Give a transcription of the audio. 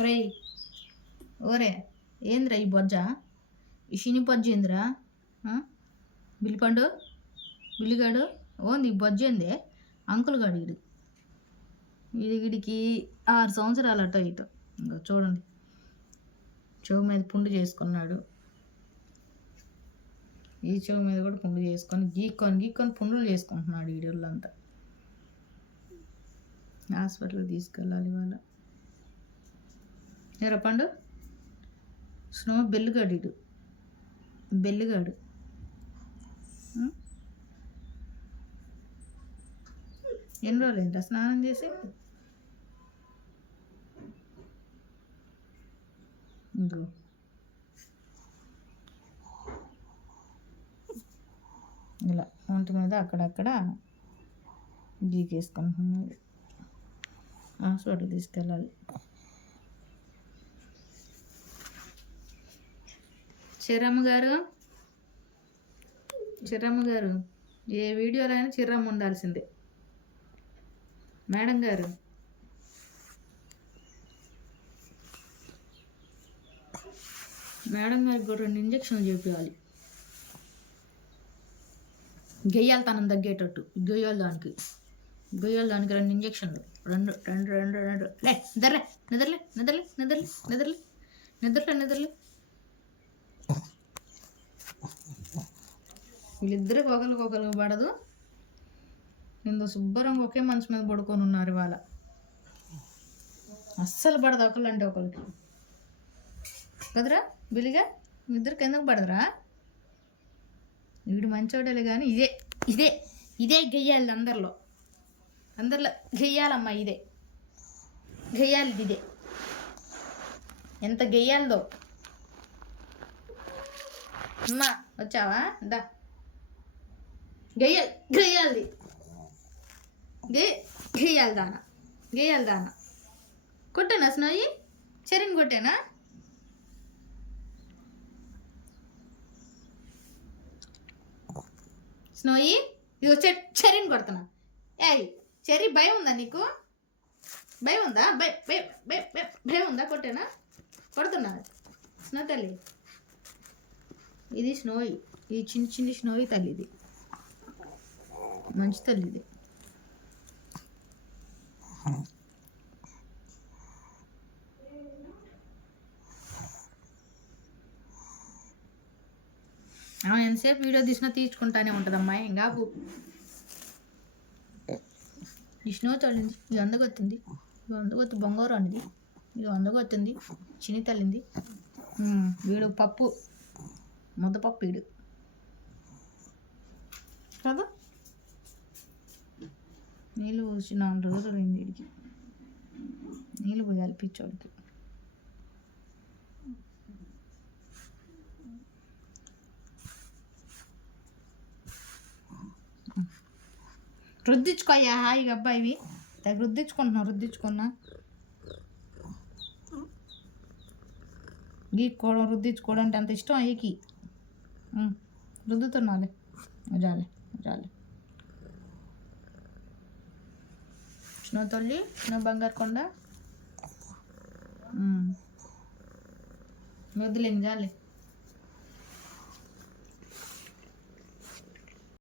ఒరేయ్ ఓరే ఏంద్రా ఈ బొజ్జ ఈ శని బొజ్జ ఏందిరా బిల్లిపండు బిల్లిగాడు ఓంది ఈ బొజ్జ ఏంది అంకుల్ గాడు వీడు వీడికి 6 సంవత్సరాలు అటో ఇటో ఇంకా చూడండి చెవు మీద పుండు చేసుకున్నాడు ఈ చెవు మీద కూడా పుండు చేసుకొని గీక్కొని పుండులు చేసుకుంటున్నాడు వీడియోళ్ళంతా హాస్పిటల్కి తీసుకెళ్ళాలి ఇవాళ ఎరా పండు స్నో బెల్లుగాడు ఇడు బెల్లుగాడు ఎన్ని రోజులు ఏంటా స్నానం చేసి ఇంకో ఇలా ఒంటి మీద అక్కడక్కడ గీకేసుకుంటున్నాడు హాస్పిటల్ తీసుకెళ్ళాలి చిరమ్మ గారు ఏ వీడియోలో అయినా చిరమ్మ ఉండాల్సిందే మేడం గారు గారికి కూడా 2 ఇంజక్షన్లు చేపించాలి గెయ్యాలతనం తగ్గేటట్టు గొయ్యాల దానికి 2 ఇంజక్షన్లు రెండు లే నిద్రలే వీళ్ళిద్దరికి ఒకరికి పడదు ఇందు శుభ్రంగా ఒకే మంచం మీద పడుకొని ఉన్నారు ఇవాళ అస్సలు పడదు ఒకళ్ళంటే ఒకరికి కదరా బిలిగా ఇద్దరికి ఎందుకు పడదురా వీడు మంచోడలే కానీ ఇదే గెయ్యాలి అందరిలో గెయ్యాలమ్మా గెయ్యాలి ఇదే ఎంత గెయ్యాలదో అమ్మా వచ్చావా దా గెయ్యాలి దానా కొట్టేనా స్నోయి చెరిని కొట్టేనా స్నోయి ఇదిగో చెరిని కొడుతున్నా చెరి భయం ఉందా నీకు భయం ఉందా భయం ఉందా కొట్టేనా కొడుతున్నా స్నో తల్లి ఇది స్నోయి ఈ చిన్ని స్నోయి తల్లి ఇది మంచి తల్లి ఇది ఎంతసేపు వీడియో తీసినా తీసుకుంటానే ఉంటుందమ్మా ఇంకా ఈ స్నో తల్లింది ఇది అందగొత్తింది బొంగోరు అనేది ఇది అందగొత్తింది చిన్ని తల్లింది వీడు పప్పు ముద్దపప్పు వీడు కదా నీళ్ళు పోసి 4 రోజులు అయింది వీడికి నీళ్ళు పోయాలి పిచ్చోడికి రుద్దించుకోయ్యా హాయిగా అబ్బాయివి రుద్దించుకున్నా గీక్కోవడం రుద్దించుకోవడం అంటే అంత ఇష్టం అయ్యకి రుద్దుతున్నాలే జాలే స్నో తల్లి స్నో బంగారు కొండ వద్దులేండి జాలే